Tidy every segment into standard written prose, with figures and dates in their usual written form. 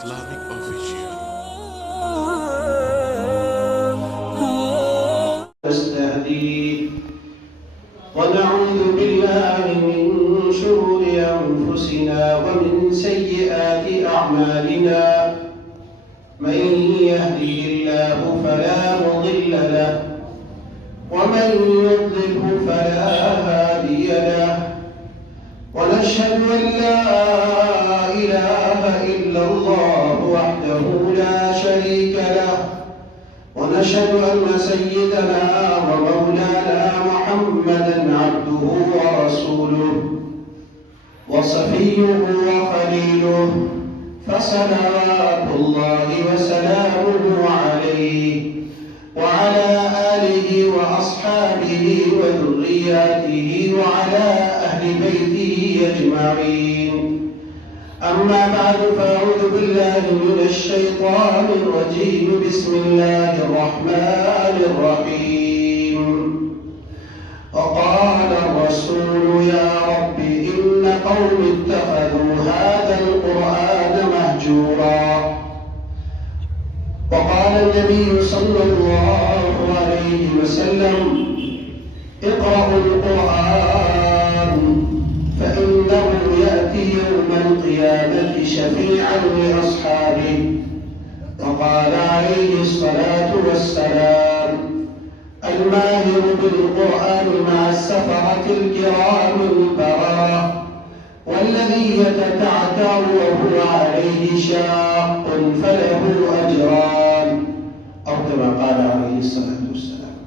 Islamic Official. نستهديه ونعوذ بالله من شرور أنفسنا ومن سيئات أعمالنا من يهده الله فلا مضل له ومن يضلله فلا هادي له ونشهد أن لا إله إلا الله وحده لا شريك له ونشهد أن سيدنا ومولانا محمدا عبده ورسوله وصفيه وخليله فصلوات الله وسلامه عليه وعلى آله وأصحابه وذرياته وعلى أهل بيته أجمعين. أما بعد فأعوذ بالله من الشيطان الرجيم. بسم الله الرحمن الرحيم. وقال الرسول يا رب إن قوم اتخذوا هذا القرآن مهجورا. وقال النبي صلى الله عليه وسلم اقرأوا القرآن فإنه يأتي يوم القيامة شفيعا لأصحابه. وقال عليه الصلاة والسلام الماهر بالقرآن مع السفرة الكرام البررة والذي يتتعتع وهو عليه شاق فله أجران أو كما قال عليه الصلاة والسلام.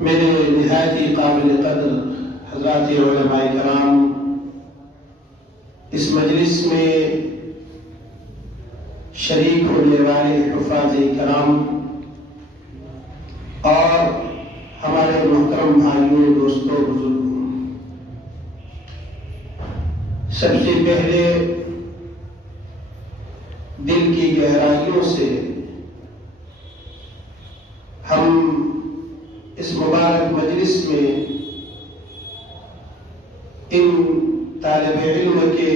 میرے نہایت قابل قدر حضرات علماء کرام، اس مجلس میں شریک ہونے والے حفاظ کرام اور ہمارے محترم بھائیوں، دوستوں، بزرگوں، سب سے پہلے دل کی گہرائیوں سے ہم اس مبارک مجلس میں ان طالب علم کے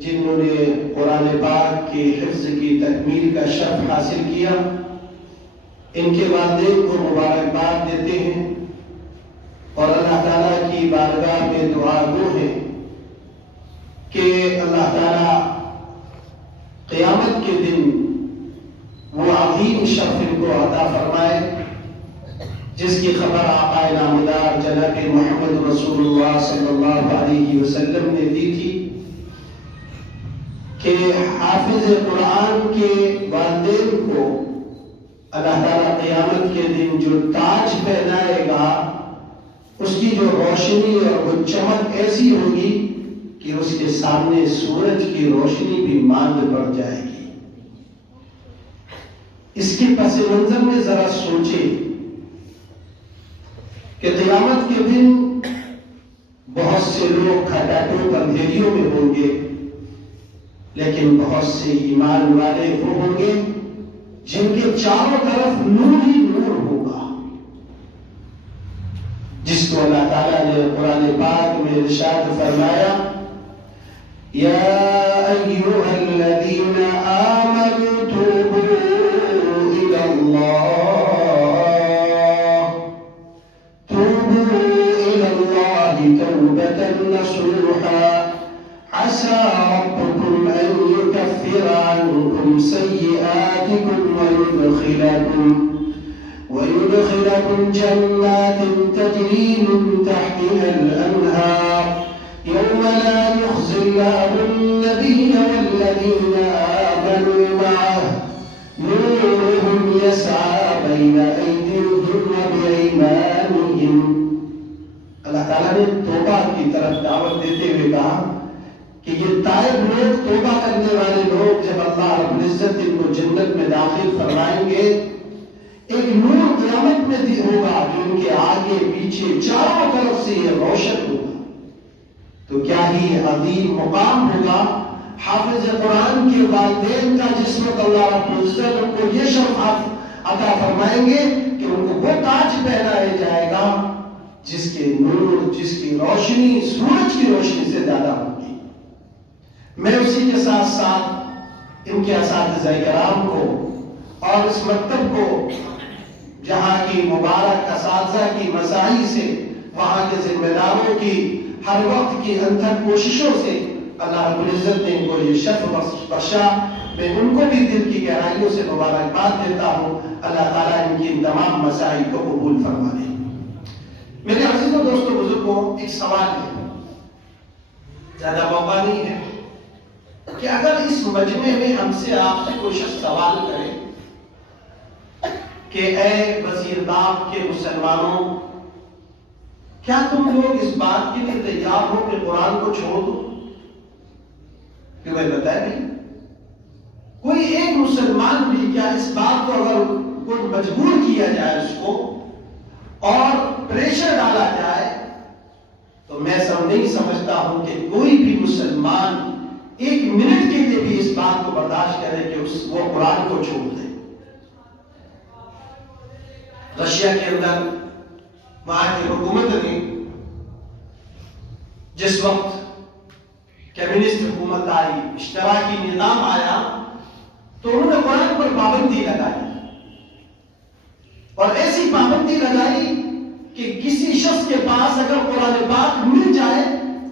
جنہوں نے قرآن پاک کے حفظ کی تکمیل کا شرف حاصل کیا، ان کے والدین کو مبارکباد دیتے ہیں اور اللہ تعالیٰ کی بارگاہ میں دعا گو ہیں کہ اللہ تعالیٰ قیامت کے دن وہ عظیم شرف ان کو عطا فرمائے جس کی خبر آقا نامدار جناب محمد رسول اللہ صلی اللہ علیہ وسلم نے دی تھی کہ حافظ قرآن کے والدین کو اللہ تعالیٰ قیامت کے دن جو تاج پہنائے گا، اس کی جو روشنی اور وہ چمک ایسی ہوگی کہ اس کے سامنے سورج کی روشنی بھی ماند پڑ جائے گی۔ اس کے پس منظر میں ذرا سوچیں کہ قیامت کے دن بہت سے لوگ کھٹاٹوں اندھیریوں میں ہوں گے، لیکن بہت سے ایمان والے وہ ہوں گے جن کے چاروں طرف نور ہی نور ہوگا، جس کو اللہ تعالیٰ نے قرآن پاک میں ارشاد فرمایا یا ایھا الذین آمنوا توبوا الی اللہ توبة نصوحا عسى ربكم أن يكفر عنكم سيئاتكم ويدخلكم جنات تجري من تحتها الأنهار يوم لا يخزي الله النبي والذين آمنوا معه نورهم يسعى بين أيديهم وبأيمانهم۔ اللہ تعالیٰ نے توبہ کی طرف دعوت دیتے ہوئے کہا کہ یہ تائب لوگ، توبہ کرنے والے لوگ، جب اللہ رب العزت ان کو جنت میں داخل فرمائیں گے، ایک نور قیامت میں ہوگا جو ان کے آگے پیچھے چاروں طرف سے یہ روشن ہوگا۔ تو کیا ہی عظیم مقام ہوگا حافظ قرآن کے والدین کا جس وقت اللہ رب العزت ان کو یہ شرف عطا فرمائیں گے کہ ان کو وہ تاج پہنایا جائے گا جس کے نور، جس کی روشنی سورج کی روشنی سے زیادہ ہوگی۔ میں اسی کے ساتھ ساتھ ان کے اساتذہ کرام کو اور اس مکتب کو جہاں کی مبارک اساتذہ کی مساعی سے، وہاں کے ذمہ داروں کی ہر وقت کی انتھک کوششوں سے اللہ رب العزت نے ان کو یہ شرف بخشا، میں ان کو بھی دل کی گہرائیوں سے مبارکباد دیتا ہوں۔ اللہ تعالیٰ ان کی ان تمام مساعی کو قبول فرما لے۔ میرے عزیزوں، دوستوں، بزرگوں، ایک سوال ہے، زیادہ موقع نہیں ہے کہ اگر اس مجمع میں ہم سے آپ سے کوئی شخص سوال کرے کہ اے وزیر دام کے مسلمانوں، کیا تم لوگ اس بات کے لیے تیار ہو کہ قرآن کو چھوڑ دو؟ کہ میں بتائے نہیں، کوئی ایک مسلمان بھی کیا اس بات کو اگر کوئی مجبور کیا جائے اس کو اور پریشر ڈالا جائے تو میں نہیں سمجھتا ہوں کہ کوئی بھی مسلمان ایک منٹ کے لیے بھی اس بات کو برداشت کرے کہ وہ قرآن کو چھوڑ دے۔ رشیا کے اندر وہاں کی حکومت نے جس وقت کمیونسٹ حکومت آئی، اشتراکی نظام آیا، تو انہوں نے قرآن پر پابندی لگائی، اور ایسی پابندی لگائی کہ کسی شخص کے پاس اگر قرآن پاک مل جائے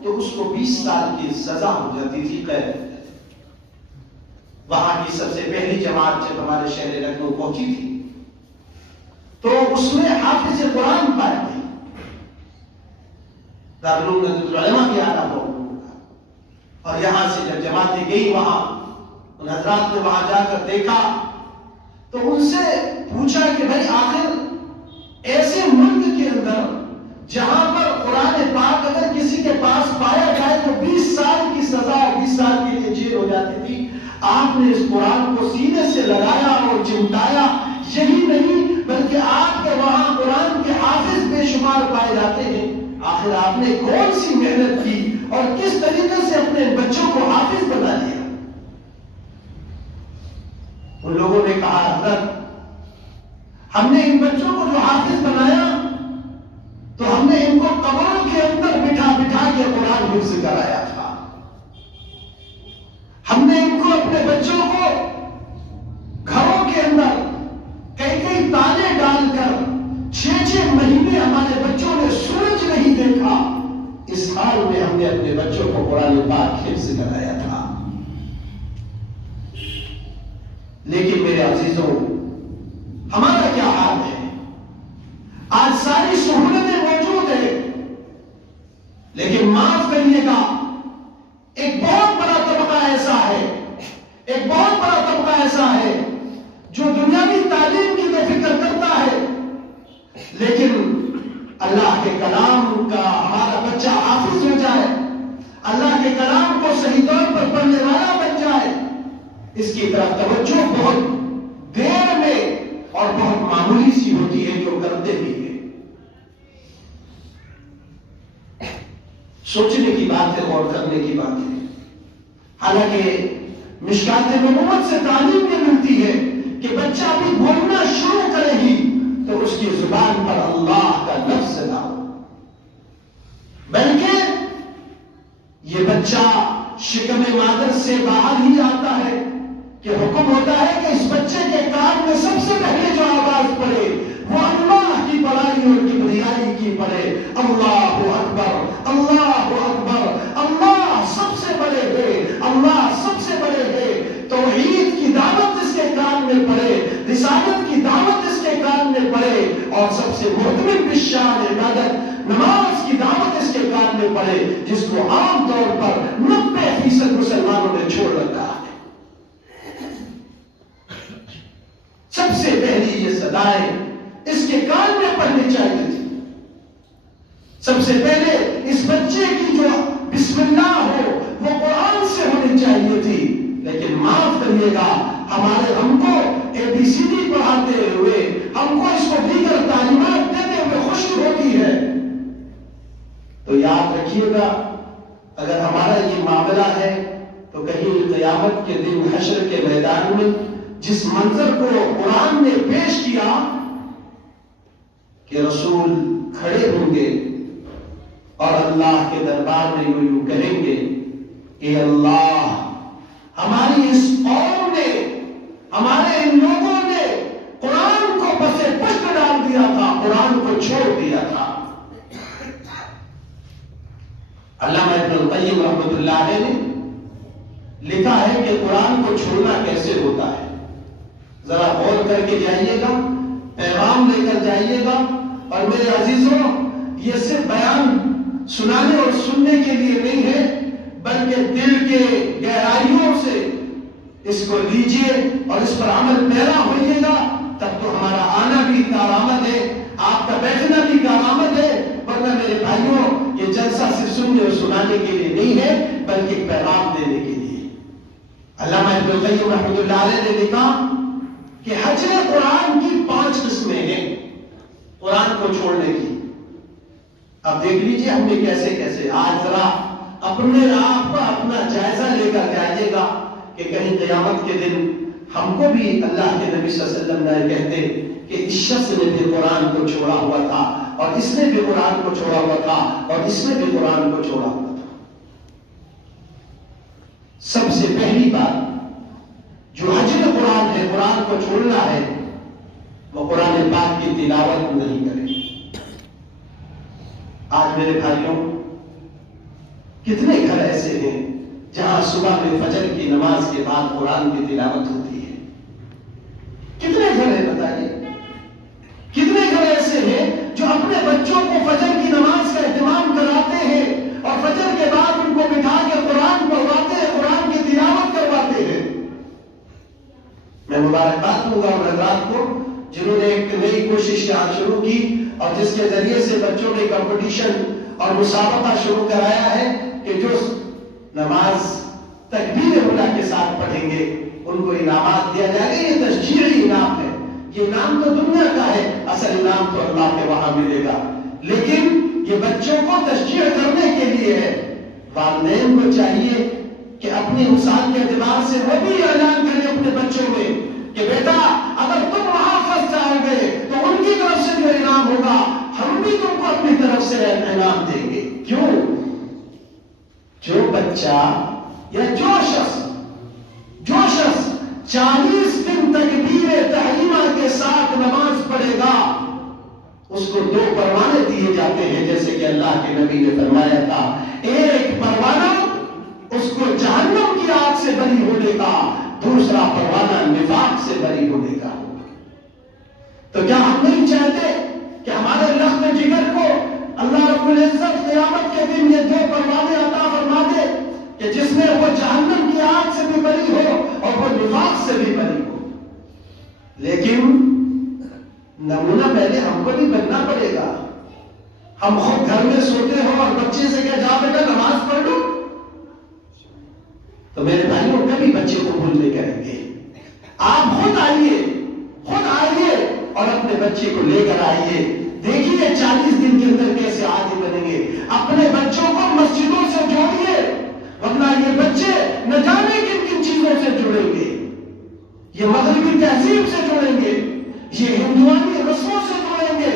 تو اس کو 20 سال کی سزا ہو جاتی تھی، قید۔ وہاں کی سب سے پہلی جماعت جب ہمارے شہر لکھنؤ پہنچی تھی تو اس میں حافظ قرآن پائے گئے، دارالعلوم ندوۃ العلماء بھی آنا ہوا، اور یہاں سے جب جماعتیں گئی وہاں، ان حضرات نے وہاں جا کر دیکھا تو ان سے پوچھا کہ بھائی آخر ایسے ملک کے اندر جہاں پر قرآن پاک اگر کسی کے پاس پایا جائے تو 20 سال کی سزا، 20 سال کے لیے جیل ہو جاتی تھی، آپ نے اس قرآن کو سینے سے لگایا اور چمٹایا۔ یہی نہیں بلکہ آپ کے وہاں قرآن کے حافظ بے شمار پائے جاتے ہیں۔ آخر آپ نے کون سی محنت کی اور کس طریقے سے اپنے بچوں کو حافظ بنا لیا؟ ان لوگوں نے کہا حضرت، ہم نے ان بچوں کو جو حافظ بنایا تو ہم نے ان کو قبروں کے اندر بٹھا بٹھا کے قرآن حفظ کرایا تھا۔ ہم نے ان کو، اپنے بچوں کو گھروں کے اندر کئی کئی تالے ڈال کر 6 مہینے ہمارے بچوں نے سورج نہیں دیکھا، اس حال میں ہم نے اپنے بچوں کو قرآن پاک حفظ کرایا تھا۔ لیکن میرے عزیزوں، ہمارا کیا حال ہے؟ آج ساری سہولتیں موجود ہیں، لیکن معاف کریے گا، ایک بہت بڑا طبقہ ایسا ہے، ایک بہت بڑا طبقہ ایسا ہے جو دنیاوی تعلیم کی تو فکر کرتا ہے، لیکن اللہ کے کلام کا ہمارا بچہ حافظ ہو جائے، اللہ کے کلام کو صحیح طور پر پڑھنے والا بن جائے، اس کی طرف توجہ بہت دیر میں اور بہت معمولی سی ہوتی ہے جو کرتے بھی ہیں۔ سوچنے کی بات ہے، غور کرنے کی بات ہے۔ حالانکہ مشکات نبوت سے تعلیم یہ ملتی ہے کہ بچہ ابھی بولنا شروع کرے گی تو اس کی زبان پر اللہ کا لفظ نہ ہو، بلکہ یہ بچہ شکم مادر سے باہر ہی آتا ہے کہ حکم ہوتا ہے کہ اس بچے کے کان میں سب سے پہلے جو آواز پڑے وہ اللہ کی بڑائی اور کبریائی کی پڑے، اللہ اکبر، اللہ اکبر، اللہ سب سے بڑے ہے، اللہ سب سے بڑے ہے۔ توحید کی دعوت اس کے کان میں پڑے، رسالت کی دعوت اس کے کان میں پڑے، اور سب سے محتمل بالشان عبادت نماز کی دعوت اس کے کان میں پڑے، جس کو عام طور پر 90% مسلمانوں نے چھوڑ رکھا ہے۔ سب سے پہلی یہ صدائیں اس کے کان میں پڑھنی چاہیے تھی۔ سب سے پہلے اس بچے کی جو بسم اللہ ہو وہ قرآن سے ہونی چاہیے تھی، لیکن معاف کریے گا، ہم کو ABCD پڑھاتے ہوئے، ہم کو اس کو دیگر تعلیمات دیتے ہوئے خوشی ہوتی ہے۔ تو یاد رکھیے گا، اگر ہمارا یہ معاملہ ہے تو کہیں قیامت کے دن حشر کے میدان میں جس منظر کو قرآن نے پیش کیا کہ رسول کھڑے ہوں گے اور اللہ کے دربار میں یوں کہیں گے، اے اللہ ہماری اس قوم نے، ہمارے ان لوگوں نے قرآن کو پسے پشت ڈال دیا تھا، قرآن کو چھوڑ دیا تھا۔ علامہ ابن القیم رحمۃ اللہ علیہ نے لکھا ہے کہ قرآن کو چھوڑنا کیسے ہوتا ہے، ذرا غور کر کے جائیے گا، پیغام لے کر جائیے گا۔ اور میرے عزیزوں، یہ صرف بیان سنانے اور سننے کے لیے نہیں ہے، بلکہ دل کے گہرائیوں سے اس کو لیجئے اور اس پر عمل پیرا ہوئیے گا، تب تو ہمارا آنا بھی کارآمد ہے، آپ کا بیٹھنا بھی کارآمد ہے۔ ورنہ میرے بھائیوں، یہ جلسہ صرف سننے اور سنانے کے لیے نہیں ہے، بلکہ ایک پیغام دینے کے لیے۔ علامہ ابن القیم رحمۃ اللہ علیہ نے لکھا کہ حجر قرآن کی 5 قسمیں ہیں قرآن کو چھوڑنے کی۔ اب دیکھ لیجئے ہم نے کیسے کیسے، آج ذرا اپنے آپ کا اپنا جائزہ لے کر جائیے گا کہ کہیں قیامت کے دن ہم کو بھی اللہ کے نبی صلی اللہ علیہ وسلم نے کہتے کہ اس شخص نے بھی قرآن کو چھوڑا ہوا تھا، اور اس نے بھی قرآن کو چھوڑا ہوا تھا، اور اس نے بھی قرآن کو چھوڑا ہوا تھا۔ سب سے پہلی بات جو حجر قرآن ہے، قرآن کو چھوڑنا ہے، وہ قرآن پاک کی تلاوت نہیں کرے۔ آج میرے بھائیوں، کتنے گھر ایسے ہیں جہاں صبح میں فجر کی نماز کے بعد قرآن کی تلاوت ہوتی ہے؟ کتنے گھر ہیں بتائیے؟ کتنے گھر ایسے ہیں جو اپنے بچوں کو فجر کی نماز کا اہتمام کراتے ہیں اور فجر کے بعد ان کو بٹھا کے قرآن پڑھواتے ہیں، قرآن کی تلاوت کرواتے ہیں؟ میں مبارکباد دوں گا ان حضرات کو جنہوں نے ایک نئی کوشش یہاں شروع کی اور جس کے ذریعے سے بچوں نے کمپٹیشن اور مسابقہ شروع کرایا ہے کہ جو نماز تکبیر اولیٰ کے ساتھ پڑھیں گے ان کو انعامات دیا جائے گا۔ یہ تشجیعی انعام ہے، یہ انعام تو دنیا کا ہے، اصل انعام تو اللہ کے وہاں ملے گا، لیکن یہ بچوں کو تشجیع کرنے کے لیے ہے۔ والدین کو چاہیے کہ اپنی مثال کے اعتبار سے وہ بھی اعلان کریں اپنے بچوں میں کہ بیٹا اگر تم وہاں فرسٹ آؤ گے تو ان کی طرف سے جو انعام ہوگا ہم بھی تم کو اپنی طرف سے انعام دیں گے۔ کیوں؟ جو بچہ یا جو شخص 40 دن تکبیر تحریمہ کے ساتھ نماز پڑھے گا اس کو 2 پروانے دیے جاتے ہیں، جیسے کہ اللہ کے نبی نے فرمایا تھا، ایک پروانہ اس کو جہنم کی آگ سے بری ہونے کا، دوسرا پروانہ نفاق سے بری ہونے کا۔ تو کیا ہم نہیں چاہتے کہ ہمارے لخت جگر کو اللہ رب العزت قیامت کے دن یہ 2 پروانے عطا فرما دے کہ جس میں وہ جہنم کی آگ سے بھی بری ہو اور وہ نفاق سے بھی بری ہو؟ لیکن نمونہ پہلے ہم کو بھی بننا پڑے گا۔ ہم خود گھر میں سوتے ہو اور بچے سے کہا جا بیٹا نماز پڑھ لو، تو میرے بھائیوں کبھی بچے کو بھول نہیں کریں گے۔ آپ خود آئیے اور اپنے بچے کو لے کر آئیے، دیکھیے 40 دن کے اندر کیسے عادی بنیں گے۔ اپنے بچوں کو مسجدوں سے جوڑیے، ورنہ یہ بچے نہ جانے کن کن چیزوں سے جڑیں گے۔ یہ مغربی تہذیب سے جڑیں گے، یہ ہندوانی رسموں سے جڑیں گے،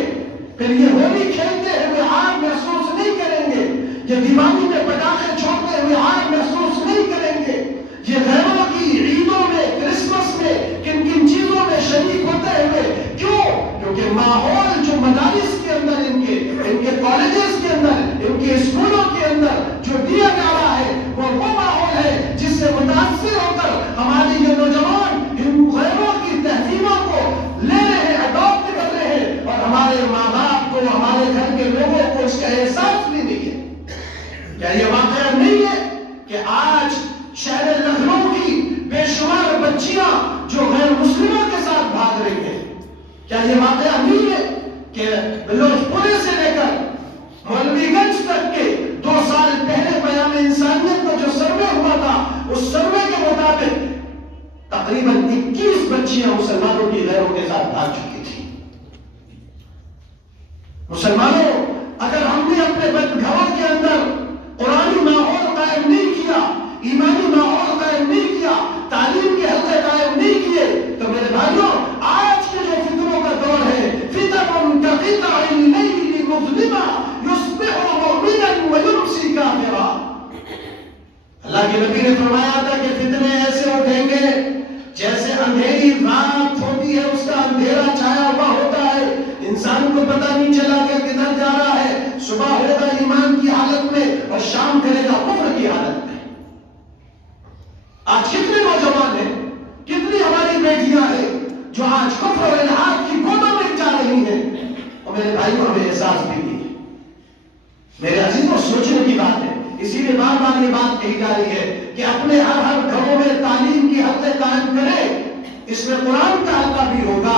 پھر یہ ہولی کھیلتے ہوئے آگ محسوس نہیں کریں گے، یہ دیوالی میں پٹاخے چھوڑتے ہوئے آگ محسوس نہیں کریں گے، یہ غیروں کی عیدوں میں، کرسمس میں کن کن چیزوں میں شریک ہوتے ہوئے کیوں؟ کیونکہ ماحول جو مدارس کے اندر ان کے کالجز کے اندر، ان کے اسکولوں کے اندر جو دیا جا رہا ہے وہ ماحول ہے جس سے متاثر ہو کر ہمارے یہ نوجوان ان غیروں کی تہذیبوں کو لے رہے ہیں، اڈاپٹ کر رہے ہیں، اور ہمارے ماں باپ کو، ہمارے گھر کے لوگوں کو اس کا احساس بھی نہیں ہے۔ کیا یہ واقعہ نہیں ہے کہ آج شہر لکھنؤ کی بے شمار بچیاں جو غیر مسلموں کے ساتھ بھاگ رہی ہیں؟ کیا یہ واقعہ نہیں ہے کہ بلوچ پورے سے لے کر مولوی گنج تک کے 2 سال پہلے بیان انسانیت کا جو سروے ہوا تھا، اس سروے کے مطابق تقریباً 21 بچیاں مسلمانوں کی غیروں کے ساتھ بھاگ چکی تھی۔ مسلمانوں، اگر ہم نے اپنے گھروں کے اندر قرآنی ماحول قائم نہیں کیا، ایمانی ماحول قائم نہیں کیا، تعلیم کے حلقے قائم نہیں کیے، تو میرے بھائیوں آج کے جو فتنوں کا دور ہے، فتن كقطع الليل مظلما يصبح مؤمنا ويمسي كافرا۔ اللہ کے نبی نے فرمایا تھا کہ فتنے ایسے اٹھیں گے جیسے اندھیری رات ہوتی ہے، اس کا اندھیرا چھایا ہوا ہوتا ہے، انسان کو پتہ نہیں چلا کہ کدھر جا رہا ہے، صبح ہوگا ایمان کی حالت میں اور شام کرے گا کفر کی حالت میں۔ آج کتنے نوجوان ہیں، کتنی ہماری بیٹیاں ہیں جو آج کفر اور الحاد کی گودوں میں جا رہی ہیں، اور میرے بھائیوں ہمیں احساس بھی نہیں ہے۔ میرے عزیزوں، سوچنے کی بات ہے، اسی لیے بار بار یہ بات کہی جا رہی ہے کہ اپنے ہر گھروں میں تعلیم کی حلقے قائم کریں، اس میں قرآن کا حلقہ بھی ہوگا،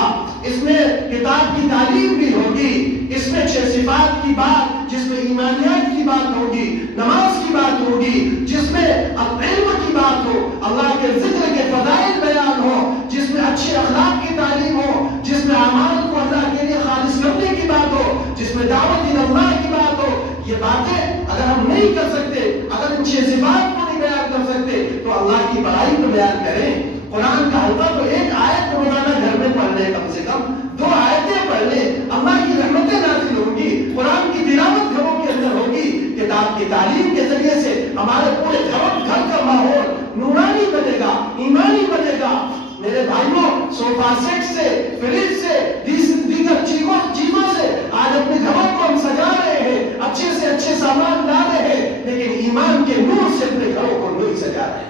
اس میں کتاب کی تعلیم بھی ہوگی، اس میں 6 صفات کی بات، جس میں ایمانیات کی بات ہوگی، نماز کی بات ہوگی، جس میں علم کی بات ہو، اللہ کے ذکر کے فضائل بیان ہو، جس میں اچھے اخلاق کی تعلیم ہو، جس میں اعمال کو اللہ کے لیے خالص کرنے کی بات ہو، جس میں دعوت اللہ کی بات ہو۔ یہ باتیں اگر ہم نہیں کر سکتے، اگر ان 6 صفات کو نہیں بیان کر سکتے، تو اللہ کی بڑائی کو بیان کریں۔ قرآن کا حلقہ تو ایک آیت روزانہ گھر میں پڑھ لیں، کم سے کم 2 آیتیں پڑھ لیں، اللہ کی رحمتیں نازل ہوں گی، قرآن کی تلاوت گھروں کے اندر ہوگی، کتاب کی تعلیم کے ذریعے سے ہمارے پورے گھر کا ماحول نورانی بنے گا، ایمانی بنے گا۔ میرے بھائیوں، صوفہ سیٹ سے، فریج سے، دیگر چیزوں سے آج اپنے گھروں کو ہم سجا رہے ہیں، اچھے سے اچھے سامان لا رہے ہیں، لیکن ایمان کے نور سے اپنے گھروں کو نہیں سجا رہے ہیں۔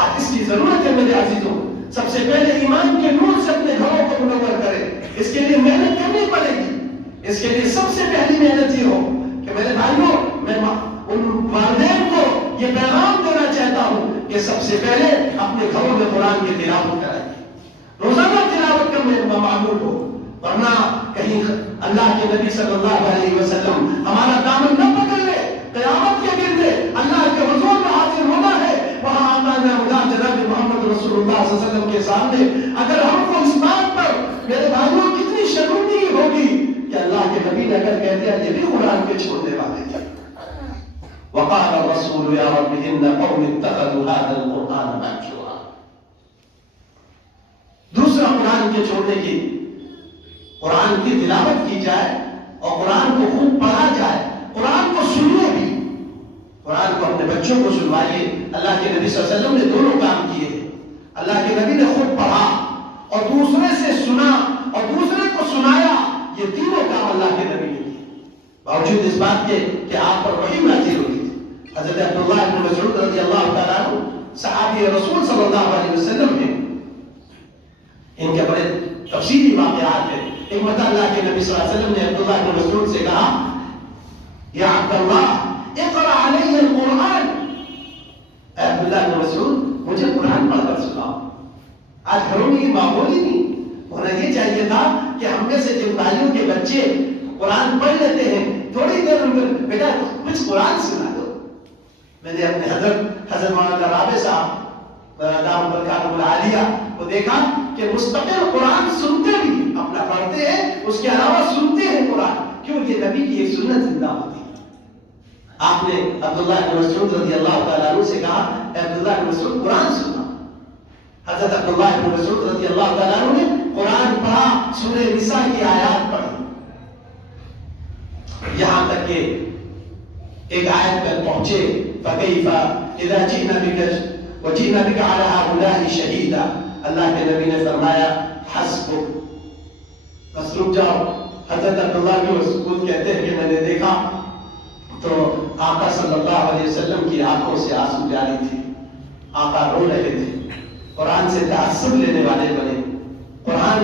آج اس کی ضرورت ہے میرے عزیزوں، سب سے پہلے ایمان کے نور سے اپنے گھروں کو منور کریں۔ اس کے لیے محنت کرنی پڑے گی۔ اس کے لیے سب سے پہلی محنت یہ ہو کہ میرے بھائیوں، میں ان والدین کو یہ پیغام دینا چاہتا ہوں کہ سب سے پہلے اپنے گھروں میں قرآن کی تلاوت کرائیں، روزانہ تلاوت کرنے کا معمول ہو، ورنہ کہیں اللہ کے نبی صلی اللہ علیہ وسلم ہمارا دامن نہ پکڑ لے، قیامت کے دن میں اللہ کے حضور میں حاضر ہونا ہے، وہاں آقا نامدار جناب محمد رسول اللہ صلی اللہ علیہ وسلم کے سامنے اگر ہم کو اس بات پر میرے بھائیوں کتنی شرمندگی ہوگی کہ اللہ کے نبی نے اگر کہتے ہیں یہ بھی قرآن کے چھوڑنے والے تھے۔ وقال الرسول يا رب إن قوم اتخذوا هذا القرآن مهجورا۔ دوسرا، قرآن کے چھوڑنے کی، قرآن کی تلاوت کی جائے اور قرآن کو خوب پڑھا جائے، قرآن کو سنیے بھی، قرآن کو اپنے بچوں کو سنوائیے۔ اللہ کے نبی صلی اللہ علیہ وسلم نے دونوں کام کیے ہیں، اللہ کے نبی نے خود پڑھا اور دوسرے سے سنا اور دوسرے کو سنایا، یہ تینوں کام اللہ کے نبی نے کیے، باوجود اس بات کے کہ آپ پر وحی نازل ہوتی تھی۔ حضرت عبداللہ بن مسعود رضی اللہ تعالیٰ عنہ صحابی رسول صلی اللہ علیہ وسلم ہیں، ان کے بڑے تفصیلی واقعات ہیں۔ ایک مرتبہ اللہ کے نبی صلی اللہ علیہ وسلم نے عبداللہ بن مسعود سے کہا یا عبداللہ اقرأ علی القرآن، اے عبداللہ بن مسعود مجھے قرآن پڑھ کر سناؤ۔ آج گھروں میں یہ معمول ہی نہیں، ہونا یہ چاہیے تھا کہ ہم میں سے جن بھائیوں کے بچے قرآن پڑھ لیتے ہیں تھوڑی دیر ان کو بیٹا کچھ قرآن سنا دو۔ میں نے اپنے حضرت مولانا رابع صاحب دامت برکاتہ العالیہ کو دیکھا کہ مستقل قرآن سنتے بھی، اپنا پڑھتے ہیں اس کے علاوہ سنتے ہیں قرآن، کیوں؟ یہ نبی کی ایک سنت زندہ ہوتی ہے۔ آپ نے عبداللہ بن مسعود رضی اللہ تعالیٰ عنہ سے کہا اے عبداللہ بن مسعود قرآن سنا۔ حضرت عبداللہ بن مسعود رضی اللہ تعالیٰ عنہ نے قرآن پڑھا، سورہ نساء کی آیات پڑھی، یہاں تک کہ ایک آیت پر پہنچے فَكَيْفَ إِذَا جِئْنَا بِكَ وَجِئْنَا بِكَ عَلَىٰ هَؤُلَاءِ شَهِيدًا۔ اللہ کے نبی نے فرمایا حسبک، بس رک جاؤ۔ حضرت عبداللہ بن مسعود کہتے ہیں کہ میں نے دیکھا تو آقا صلی اللہ علیہ وسلم کی آنکھوں سے آنسو جاری تھے، آقا رو رہے تھے، قرآن سے تعصب لینے والے بنے۔ قرآن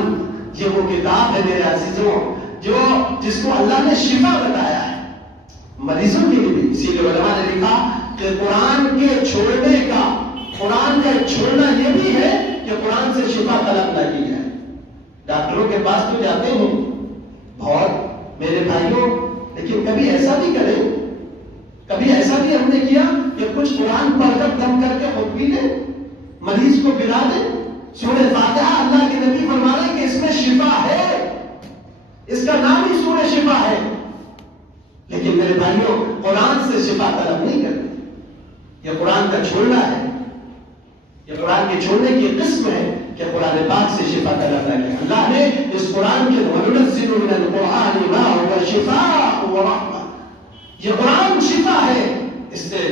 یہ وہ کتاب ہے میرے عزیزوں جس کو اللہ نے شفا بتایا ہے مریضوں کے لیے بھی۔ اسی لیے علماء نے لکھا کہ قرآن کے چھوڑنے کا، قرآن کا چھوڑنا یہ بھی ہے کہ قرآن سے شفا طلب نہ کی جائے۔ ڈاکٹروں کے پاس تو جاتے ہیں بہت میرے بھائیوں، لیکن کبھی ایسا بھی کریں، کبھی ایسا بھی ہم نے کیا کہ کچھ قرآن پڑھ کر دم کر کے خود پی لیں، مریض کو پلا دیں۔ سورہ فاتحہ اللہ کے نبی فرما رہے ہیں کہ اس میں شفا ہے، اس کا نام ہی سورہ شفا ہے، لیکن میرے بھائیوں قرآن سے شفا طلب نہیں کرتے۔ یہ قرآن کا چھوڑنا ہے، یہ قرآن کے چھوڑنے کی قسم ہے کہ قرآن پاک سے شفا طلب نہ کریں۔ اللہ نے اس قرآن کے وَنُنَزِّلُ مِنَ الْقُرْآنِ مَا هُوَ شِفَاءٌ وَرَحْمَةٌ، یہ قرآن شفا ہے، اس سے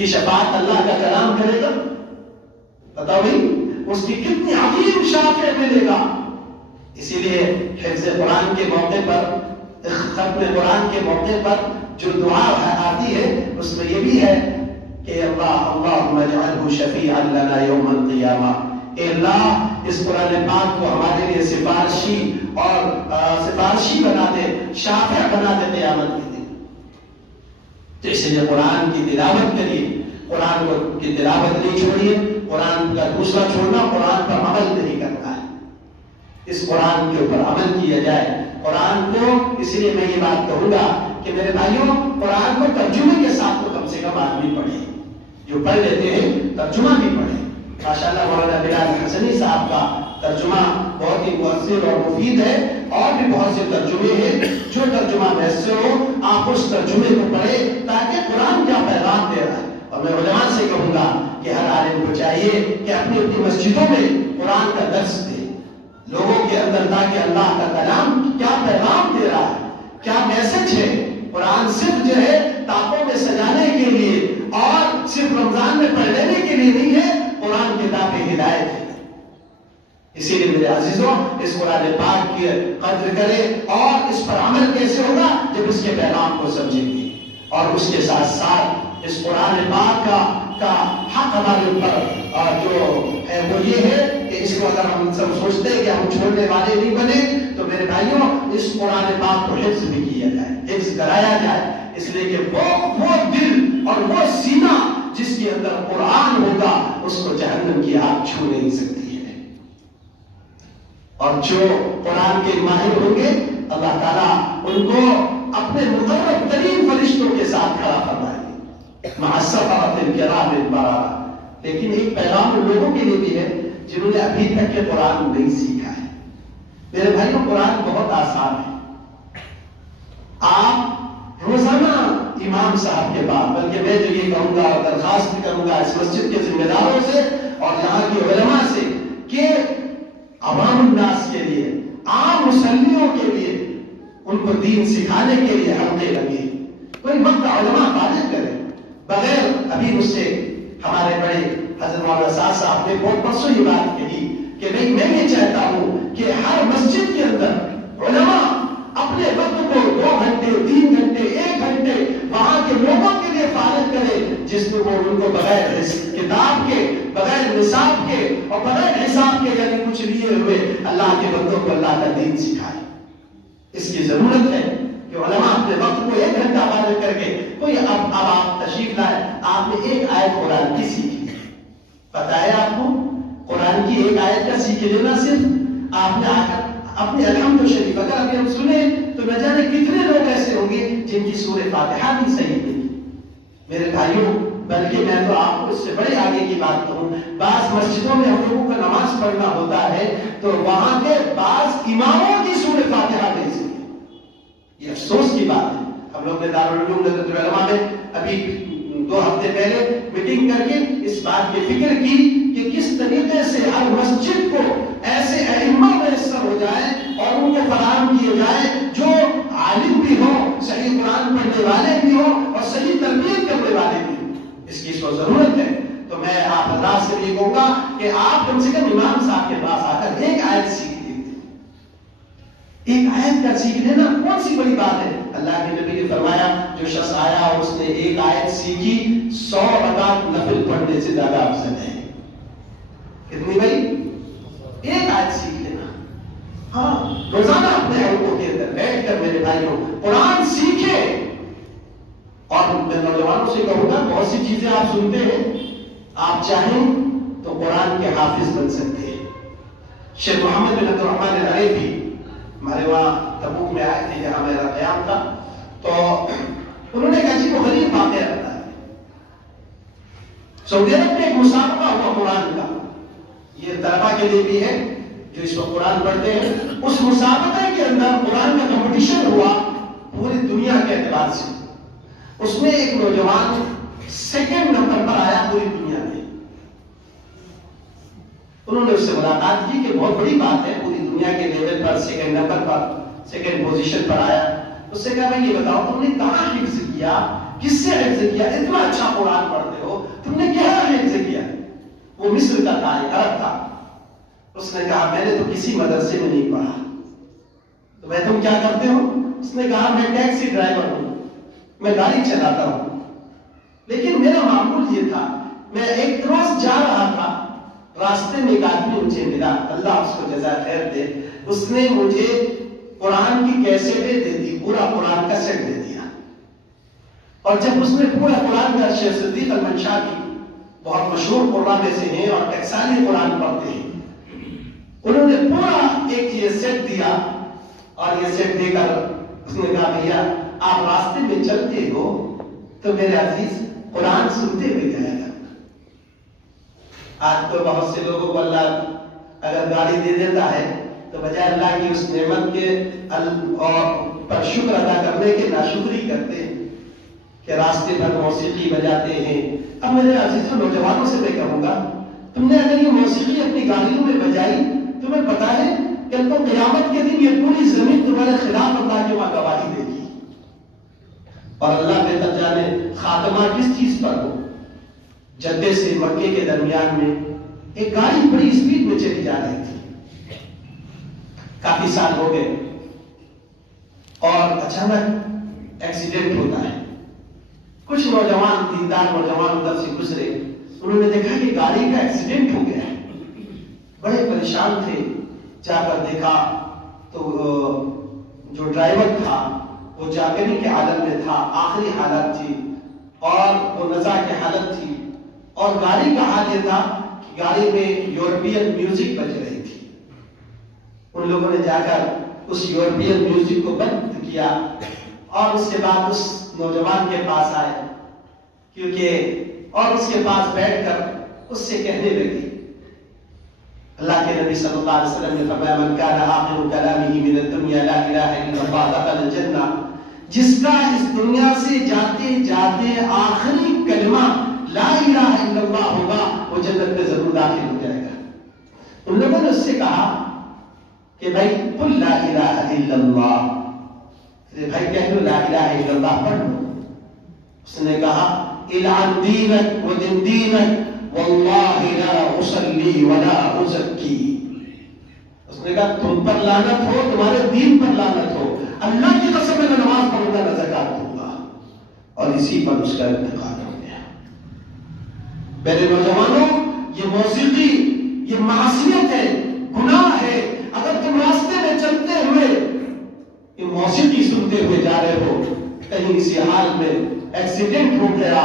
کی شفاعت اللہ کا کلام کرے گا؟ بتاؤ بھائی اس کی کتنی عظیم شفاعت ملے گا. اسی لیے حفظ قرآن کے موقع پر، ختم قرآن کے موقع پر جو دعا آتی ہے اس میں یہ بھی ہے کہ اللہم اجعلہ شفیعا لنا یوم القیامہ. اے اللہ اس قرآن پاک کو ہمارے لیے سفارشی بنا دے، شافع بنا دے قیامت کے دن. تو اس لیے قرآن کی تلاوت کریے، قرآن کی تلاوت نہیں چھوڑیے. قرآن کا دوسرا چھوڑنا قرآن پر عمل نہیں کرنا ہے. اس قرآن کے اوپر عمل کیا جائے. قرآن کو اس لیے میں یہ بات کہوں گا کہ میرے بھائیوں قرآن کو ترجمے کے ساتھ تو کم سے کم آدمی پڑھے، جو پڑھ لیتے ہیں ترجمہ بھی پڑھے. ماشاءاللہ مولانا بلال حسنی صاحب کا ترجمہ بہت ہی مؤثر اور مفید ہے. اور بھی بہت سے ترجمے ہیں جو ترجمہ میسر ہو، آپ اس ترجمے کو پڑھیں تاکہ قرآن کیا پیغام دے رہا ہے. اور میں علماء سے کہوں گا کہ ہر عالم کو چاہیے کہ اپنی اپنی مسجدوں میں قرآن کا درس دے لوگوں کے اندر، تاکہ اللہ کا کلام کیا پیغام دے رہا ہے، کیا میسج ہے. قرآن صرف جو ہے تاپوں میں سجانے کے لیے اور صرف رمضان میں پڑھ لینے کے لیے نہیں ہے. قرآن کتاب ہدایت ہے. اسی لیے میرے عزیزوں اس قرآن پاک کی قدر کرے. اور اس پر عمل کیسے ہوگا؟ جب اس کے پیغام کو سمجھیں گے. اور اس کے ساتھ ساتھ اس قرآن پاک کا حق ہمارے اوپر جو ہے وہ یہ ہے کہ اس کو اگر ہم سب سوچتے ہیں کہ ہم چھوڑنے والے نہیں بنے تو میرے بھائیوں اس قرآن پاک کو حفظ بھی کیا جائے، حفظ کرایا جائے. اس لیے کہ وہ دل اور وہ سینہ جس کے اندر قرآن ہوگا اس کو جہنم کی آگ چھو نہیں سکتی ہے. اور جو قرآن کے ماہر ہوں گے اللہ تعالیٰ ان کو اپنے مقرب ترین فرشتوں کے ساتھ کھڑا فرمائے گے مع السفرۃ الکرام البررہ. لیکن ایک پیغام ان لوگوں کے لیے بھی ہے جنہوں نے ابھی تک کے قرآن نہیں سیکھا ہے. میرے بھائیوں قرآن بہت آسان ہے. آپ روزانہ امام صاحب کے بعد، بلکہ میں جو یہ کہوں گا اور درخواست بھی کروں گا اس مسجد کے ذمہ داروں سے اور یہاں کے علماء سے کہ عوام الناس کے لیے، عام مسلمانوں کے لیے ان کو دین سکھانے کے لیے حلقے لگے. کوئی وقت علماء فارغ کرے بغیر. ابھی مجھ سے ہمارے بڑے حضرت مولانا صاحب نے بہت پرسوں یہ بات کہی کہ بھئی میں یہ چاہتا ہوں کہ ہر مسجد کے اندر علماء اپنے وقت کو 2 گھنٹے 3 گھنٹے 1 گھنٹے وہاں کے لوگوں کے لیے فارغ کرے، جس میں وہ ان کو بغیر کتاب کے، بغیر نصاب کے اور بغیر حساب کے یعنی کچھ لیے ہوئے اللہ کے بندوں کو اللہ کا دین سکھائے. اس کی ضرورت ہے کہ علماء اپنے وقت کو 1 گھنٹہ فارغ کر کے کوئی اب آپ تشریف لائے، آپ نے ایک آیت قرآن کی سیکھی ہے. پتا ہے آپ کو قرآن کی ایک آیت کا سیکھ لینا صرف آپ نے آ کر اپنے الحمد شریف اگر ابھی ہم سنیں تو نہ جانے کتنے لوگ ایسے ہوں گے جن کی سورہ فاتحہ بھی صحیح نہیں. میرے بھائیوں بلکہ میں تو آپ کو اس سے بڑے آگے کی بات کہوں، بعض مسجدوں میں ہم لوگوں کو نماز پڑھنا ہوتا ہے تو وہاں کے بعض اماموں کی سورہ فاتحہ نہیں صحیح. یہ افسوس کی بات ہے. ہم لوگ نے دارالعلوم ندوۃ العلماء میں ابھی 2 ہفتے پہلے میٹنگ کر کے اس بات کی فکر کی کہ کس طریقے سے ہر مسجد کو ایسے ائمہ میسر ہو جائے اور ان کو فراہم کیے جائے جو عالم بھی ہوں، صحیح قرآن پڑھنے والے بھی ہوں اور صحیح تربیت کرنے والے بھی ہوں. اس کی تو ضرورت ہے. تو میں آپ حضرات سے یہ کہوں گا کہ آپ کم سے کم امام صاحب کے پاس آ کر ایک آیت سیکھ لیتے. ایک آیت کا سیکھ لینا کون سی بڑی بات ہے. اللہ کے نبی نے فرمایا جو شخص آیا اور اس نے ایک آیت سیکھی 100 رکعت نفل پڑھنے سے زیادہ افضل ہے. کتنی بھائی؟ ایک آیت سیکھ لینا. ہاں روزانہ اپنے حلقوں کے اندر بیٹھ کر میرے بھائیوں قرآن سیکھے. اور میں نوجوانوں سے کہوں گا بہت سی چیزیں آپ سنتے ہیں، آپ چاہیں تو قرآن کے حافظ بن سکتے ہیں. شیخ محمد بن عبد الرحمن العریفی ہمارے وہاں تبوک میں آئے تھے جہاں میرا قیام تھا، تو انہوں نے کہا جی کو غریب واقعہ بتایا. سعودی عرب میں ایک مسابقہ ہوا قرآن کا، یہ طلبا کے لیے بھی ہے جو اس وقت قرآن پڑھتے ہیں. اس مسابقے کے اندر قرآن کا کمپٹیشن ہوا پوری دنیا کے اعتبار سے. اس میں ایک نوجوان 2nd نمبر پر آیا پوری دنیا میں. انہوں نے اس سے ملاقات کی کہ بہت بڑی بات ہے پوری دنیا کے لیول پر 2nd نمبر پر 2nd پوزیشن پر آیا. اس سے کہا میں یہ بتاؤ تم نے کہاں حفظ کیا کس سے حفظ کیا؟ اتنا اچھا قرآن پڑھتے ہو، تم نے کیا حفظ کیا؟ وہ مصر کا تھا، عرب تھا. اس نے کہا میں نے تو کسی مدرسے میں نہیں پڑھا. تو میں تم کیا کرتے ہو؟ اس نے کہا میں ٹیکسی ڈرائیور ہوں، میں گاڑی چلاتا ہوں. لیکن میرا معمول یہ تھا، میں ایک روز جا رہا تھا، راستے میں ایک آدمی مجھے ملا، اللہ اس کو جزائے خیر دے. اس نے مجھے قرآن کی کیسٹیں دے دی، پورا قرآن کا سیٹ دے دیا. اور جب اس نے پورا قرآن کا، شیخ صدیق المنشاوی بہت مشہور قرآن میں سے ہیں اور ٹکسالی قرآن پڑھتے ہیں، انہوں نے پورا ایک یہ سیٹ دیا. اور یہ سیٹ دے کر اس نے کہا بھیا آپ راستے میں چلتے ہو تو میرے عزیز قرآن سنتے ہوئے جایا کرنا. آج تو بہت سے لوگوں کو اللہ اگر گاڑی دے دیتا ہے تو بجائے اللہ کی اس نعمت کے اور پر شکر ادا کرنے کے ناشکری کرتے ہیں کہ راستے پر موسیقی بجاتے ہیں. اب میرے عزیزوں نوجوانوں سے میں کہوں گا، تم نے اگر یہ موسیقی اپنی گاڑیوں میں بجائی، تمہیں پتا ہے کہ تو قیامت کے دن یہ پوری زمین تمہارے خلاف اللہ کے وہاں گواہی دے گی. اور اللہ بہتر جانے خاتمہ کس چیز پر ہو. جدے سے مکے کے درمیان میں ایک گاڑی بڑی اسپیڈ میں چلی جا رہی تھی. کافی سال ہو گئے اور اچانک ایکسیڈنٹ ہوتا ہے. کچھ نوجوان، دیندار نوجوان ادھر سے گزرے، انہوں نے دیکھا کہ گاڑی کا ایکسیڈنٹ ہو گیا ہے. بڑے پریشان تھے. جا کر دیکھا تو جو ڈرائیور تھا وہ جاگنے کے حالت میں تھا، آخری حالت تھی اور وہ نزا کی حالت تھی. اور گاڑی کا حال یہ تھا کہ گاڑی میں یورپین میوزک بج رہی تھی. ان لوگوں نے جا کر اس یورپین میوزک کو بند کیا اور اس کے بعد اس نوجوان کے پاس آئے اور اس کے پاس بیٹھ کر اس سے کہنے لگی. اللہ کے نبی صلی اللہ علیہ وسلم نے فرمایا من کان آخر کلامہ من الدنیا لا الہ الا اللہ دخل الجنہ، جس کا اس دنیا سے جاتے جاتے آخری کلمہ لا الہ الا اللہ ہوگا وہ جنت میں ضرور داخل ہو جائے گا. ان لوگوں نے اس سے کہا کہ بھائی قل لا الہ الا اللہ، بھائی کہہ لو لا الہ الا اللہ پڑھ لو. اس نے کہا العن دینک و دین دینک واللہ لا اصلی ولا ازکی. اس نے کہا تم پر لعنت ہو، تمہارے دین پر لعنت ہو، اللہ کی قسم میں نماز پڑھوں گا، نہ زکات دوں گا. اور اسی پر اس کا انتقال ہو گیا. میرے نوجوانوں، یہ موسیقی یہ معصیت ہے، گناہ ہے. اگر تم راستے میں چلتے ہوئے یہ موسیقی سنتے ہوئے جا رہے ہو، کہیں اسی حال میں ایکسیڈنٹ ہو گیا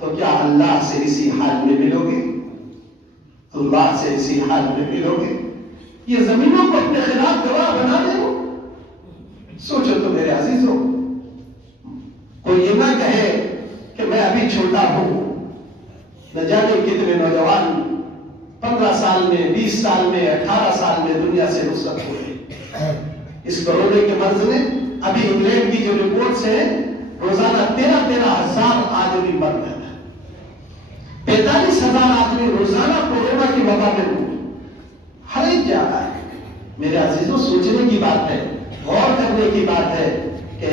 تو کیا اللہ سے اسی حال میں ملو گے؟ اللہ سے اسی حال میں ملو گے؟ یہ زمینوں کو اپنے خلاف گواہ بنا دے. سوچو تو میرے عزیزوں، کوئی یہ نہ کہے کہ میں ابھی چھوٹا ہوں. نہ جانے کتنے نوجوان 15 سال میں، 20 سال میں، 18 سال میں دنیا سے رخصت ہوئے. اس کورونا کے مرض نے ابھی انگلینڈ کی جو رپورٹس ہیں، روزانہ 13,000 آدمی مر گئے، 45,000 آدمی روزانہ کورونا کی وبا میں مرے. ہر ایک جاتا ہے. میرے عزیزوں سوچنے کی بات ہے، غور کرنے کی بات ہے کہ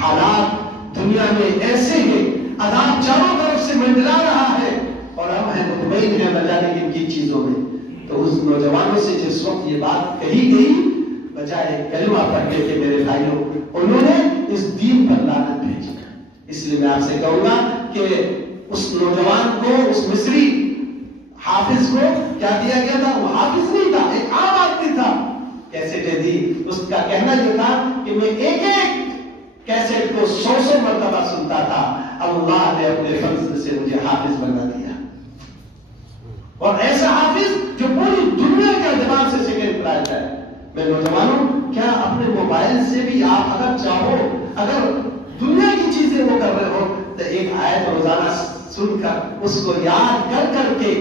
حالات دنیا میں ایسے ہیں، عذاب چاروں طرف سے منڈلا رہا ہے اور ہم ہیں مطمئن ہیں بجانے کی ان کی چیزوں میں. تو اس نوجوانوں سے جس وقت یہ بات کہی گئی، بجائے کلمہ پڑھنے کے میرے بھائیوں، انہوں نے اس دین پر لعنت بھیجی. اس لیے میں آپ سے کہوں گا کہ اس نوجوان کو، اس مصری حافظ کو کیا دیا گیا تھا؟ وہ حافظ نہیں تھا، ایک عام آدمی تھا. کیسٹیں دی. اس کا کہنا یہ تھا کہ میں ایک ایک کیسٹ کو 100 مرتبہ سنتا تھا. اللہ نے اپنے فضل سے مجھے حافظ بنا دیا، اور ایسا حافظ جو پوری دنیا کے اعتبار سے سیکنڈ پرائز ہے. میں نوجوانوں، کیا اپنے موبائل سے بھی آپ اگر چاہو، اگر دنیا کی چیزیں وہ کر رہے ہو تو ایک آیت روزانہ سن کر اس کو یاد کر کر کے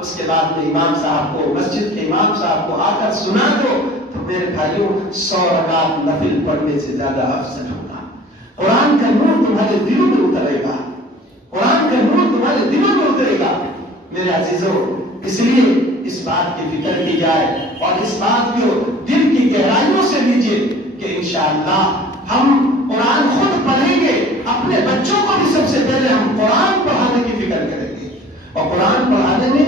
اس کے بعد میں امام صاحب کو، مسجد کے امام صاحب کو آ کر سنا دو تو میرے بھائیوں 100 رکعت نفل پڑھنے سے زیادہ افضل ہوگا. قرآن کا نور تمہارے دلوں میں اترے گا، قرآن کا نور تمہارے دلوں میں اترے گا. میرے عزیزوں، اس لیے اس بات کی فکر کی جائے اور اس بات کو دل کی گہرائیوں سے لیجیے کہ انشاءاللہ ہم قرآن خود پڑھیں گے، اپنے بچوں کو بھی اور قرآن پڑھانے میں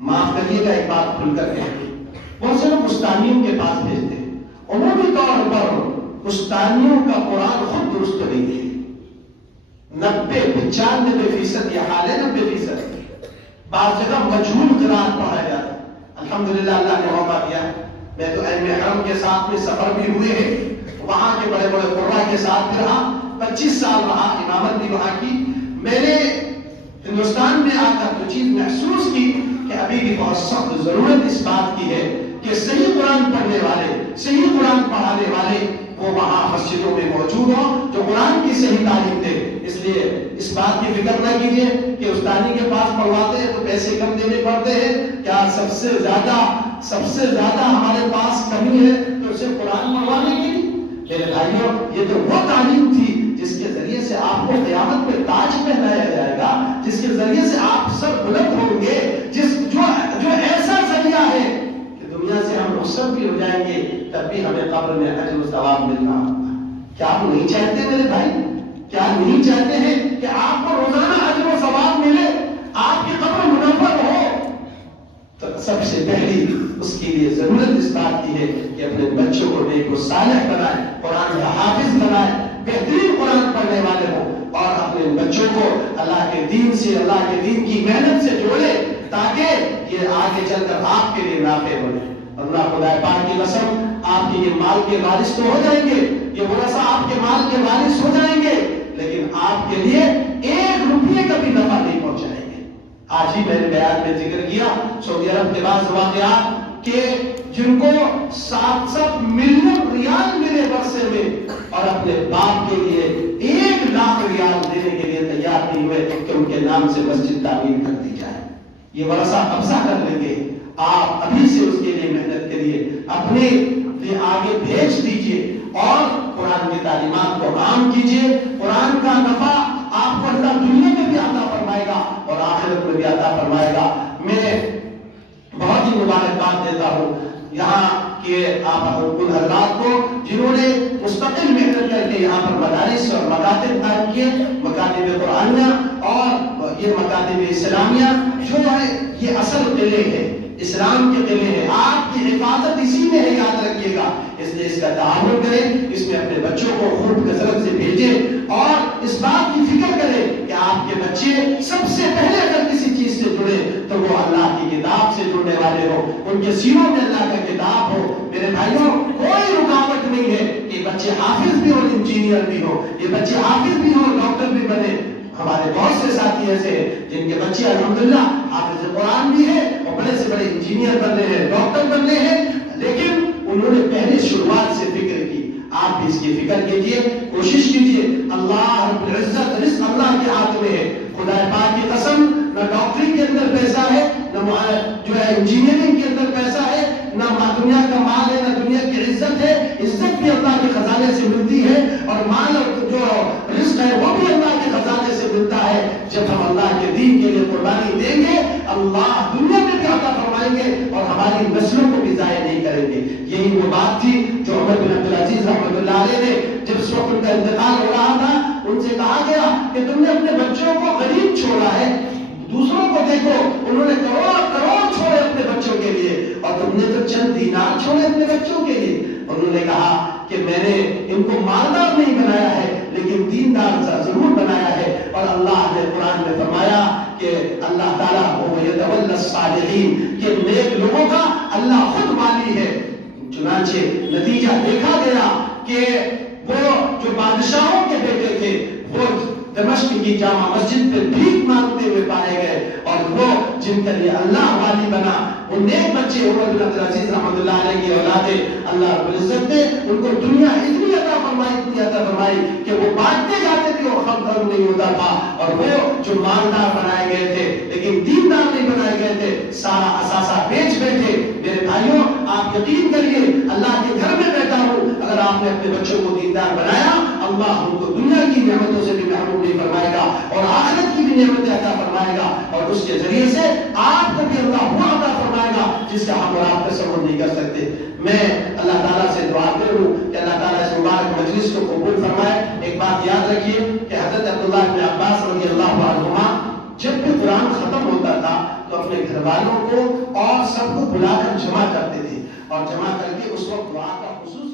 معاف کریے گا ایک بات کھل کر کہیں گے، بہت سے لوگ استانیوں کے پاس بھیجتے ہیں، عمومی طور پر استانیوں کا قرآن خود درست نہیں ہے، 90-95% یہ حال ہے، 90%۔ بعض جگہ مجہول قرآن پڑھا جاتا ہے۔ الحمدللہ اللہ نے موقع دیا، میں تو علم حرم کے ساتھ میں سفر بھی ہوئے ہیں، وہاں کے بڑے بڑے قرآ کے ساتھ بھی رہا، 25 سال رہا، امامت بھی وہاں کی۔ میں نے ہندوستان میں آ کر تو چیز محسوس کی کہ ابھی بھی بہت سخت ضرورت اس بات کی ہے کہ صحیح قرآن پڑھنے والے، صحیح قرآن پڑھانے والے وہ وہاں مسجدوں میں موجود ہوں جو قرآن کی صحیح تعلیم دے۔ اس لیے اس بات کی فکر نہ کیجیے کہ استانی کے پاس پڑھواتے ہیں تو پیسے کم دینے پڑتے ہیں، کیا سب سے زیادہ ہمارے پاس کمی ہے تو اسے قرآن پڑھوانے کی؟ میرے بھائیوں، یہ تو وہ تعلیم تھی جس کے ذریعے سے آپ کو قیامت میں تاج پہنایا جائے گا، جس کے ذریعے سے آپ سب بلند ہوں گے، جو ایسا ذریعہ ہے کہ دنیا سے ہم رخصت بھی ہو جائیں گے تب بھی ہمیں قبر میں اجر و ثواب ملنا ہوگا۔ کیا آپ نہیں چاہتے میرے بھائی؟ کیا نہیں چاہتے ہیں کہ آپ کو روزانہ اجر و ثواب ملے، آپ کی قبر منور ہو؟ تو سب سے پہلی اس کے لیے ضرورت اس بات کی ہے کہ اپنے بچوں کو نیک و صالح بنائیں، قرآن کا حافظ بنائیں، بہترین قرآن پڑھنے والے ہوں، اور اپنے بچوں کو اللہ کے دین سے، اللہ کے دین کی محنت سے جوڑے تاکہ یہ آگے چل کر آپ کے لیے نافع بنے۔ اللہ خدا پاک کی قسم، آپ کے یہ مال کے وارث تو ہو جائیں گے، یہ ورثہ آپ کے مال کے وارث ہو جائیں گے، لیکن آپ کے لیے 1 روپیے کا بھی نفع نہیں پہنچائیں گے۔ آج ہی میں نے بیان میں ذکر کیا سعودی عرب کے بعض واقعات کہ جن کو 700 ملین ریال ملے ورثے میں اور اپنے باپ کے لیے 1 لاکھ ریال دینے کے لیے تیار نہیں ہوئے کہ ان کے نام سے مسجد تعمیر کر دی جائے۔ یہ ورثہ قبضہ کر لیں گے، آپ ابھی سے اس کے لیے محنت کریے، اپنے لیے آگے بھیج دیجئے اور قرآن کی تعلیمات کو عام کیجئے۔ قرآن کا نفع آپ کو اللہ دنیا میں بھی عطا فرمائے گا اور آخرت میں بھی عطا فرمائے گا۔ میں بہت ہی مبارکباد دیتا ہوں یہاں کہ آپ ان حضرات کو جنہوں نے مستقل محنت کر کے یہاں پر مدارس اور مکاتب قائم کیے، مکاتب قرآنیہ اور یہ مکاتب اسلامیہ جو ہے یہ اصل قلعے ہیں، اسلام کے قلعے ہیں، آپ کی حفاظت اسی میں ہے، یاد رکھیے گا۔ اس لیے اس کا تعاون کریں، اس میں اپنے بچوں کو خوب کثرت سے بھیجیں اور اس بات کی فکر کریں کہ آپ کے بچے سب سے پہلے اگر کسی چیز سے جڑے تو وہ اللہ کی کتاب سے جڑنے والے ہو، ان کے سینوں میں اللہ کا کتاب ہو۔ میرے بھائیوں، کوئی رکاوٹ نہیں ہے کہ بچے حافظ بھی ہو، انجینئر بھی ہو، یہ بچے حافظ بھی ہو، ڈاکٹر بھی بنے۔ ہمارے بہت سے ساتھی ایسے ہیں جن کے بچے الحمدللہ حافظ قرآن بھی ہے اور بڑے سے بڑے انجینئر بننے ہیں، ڈاکٹر بننے ہیں، لیکن انہوں نے پہلے شروعات سے فکر کی۔ آپ بھی اس کی فکر کیجئے، کوشش کیجئے۔ اللہ رب العزت، رزق اللہ کے ہاتھ میں ہے۔ خدا پاک کی قسم، نہ ڈاکٹری کے اندر پیسہ ہے، نہ جو ہے انجینئرنگ کے اندر پیسہ ہے، نہ دنیا کا مال ہے، نہ دنیا کی عزت ہے۔ عزت بھی اللہ کے خزانے سے ملتی ہے اور مال اور جو رزق ہے وہ بھی اللہ کے خزانے سے ملتا ہے۔ جب ہم اللہ کے دین کے لیے قربانی دیں گے، اللہ دنیا میں بھی عطا فرمائیں گے اور ہماری نسلوں کو بھی ضائع نہیں کریں گے۔ یہی وہ بات تھی جو عمر بن عبدالعزیز رحمۃ اللہ علیہ نے جب اس وقت ان کا انتقال ہو رہا تھا، ان سے کہا گیا کہ تم نے اپنے بچوں کو غریب چھوڑا ہے، دوسروں کو دیکھو، انہوں نے کروڑ چھوڑے اپنے بچوں کے لیے اور تم نے تو چند دینار چھوڑے اپنے بچوں کے لیے۔ انہوں نے کہا کہ میں نے ان کو مالدار نہیں بنایا ہے لیکن دیندار ضرور بنایا ہے۔ اور اللہ نے قرآن میں فرمایا کہ اللہ تعالیٰ وہ یتولی الصالحین، کہ نیک لوگوں کا اللہ خود مالی ہے۔ چنانچہ نتیجہ دیکھا گیا کہ وہ جو بادشاہوں کے بیٹے تھے وہ دمشق کی جامع مسجد پہ بھیک مانگتے ہوئے پائے گئے، اور وہ جن کے لیے اللہ والی بنا، وہ نیک بچے عمر بن عبدالعزیز رحمۃ اللہ علیہ کی اولادیں، اللہ رب العزت نے ان کو دنیا اتنی عطا فرمائی کہ وہ بانٹتے جاتے تھے اور غم نہیں ہوتا تھا، اور وہ جو مالدار بنائے گئے تھے لیکن دیندار نہیں بنائے گئے تھے، سارا اثاثہ بیچ بیٹھے۔ میرے بھائیوں، آپ یقین کریے، اللہ کے گھر میں بیٹھا ہوں، اگر آپ نے اپنے بچوں کو دیندار بنایا، اللہ ان کو دنیا کی نعمتوں سے بھی محروم نہیں فرمائے گا اور آخرت کی بھی نعمتیں عطا فرمائے گا، اور اس کے ذریعے سے آپ کو بھی اللہ وہ عطا فرمائے گا جس کا ہم اور آپ تصور نہیں کر سکتے۔ میں اللہ تعالیٰ سے دعا کروں کہ اللہ تعالیٰ اس مبارک مجلس کو قبول فرمائے۔ ایک بات یاد رکھیے کہ حضرت عبداللہ بن عباس رضی اللہ عنہما جب بھی قرآن ہوتا تھا تو اپنے گھر والوں کو اور سب کو بلا کر جمع کرتے تھے، اور جمع کر کے اس وقت دعا کا خصوصی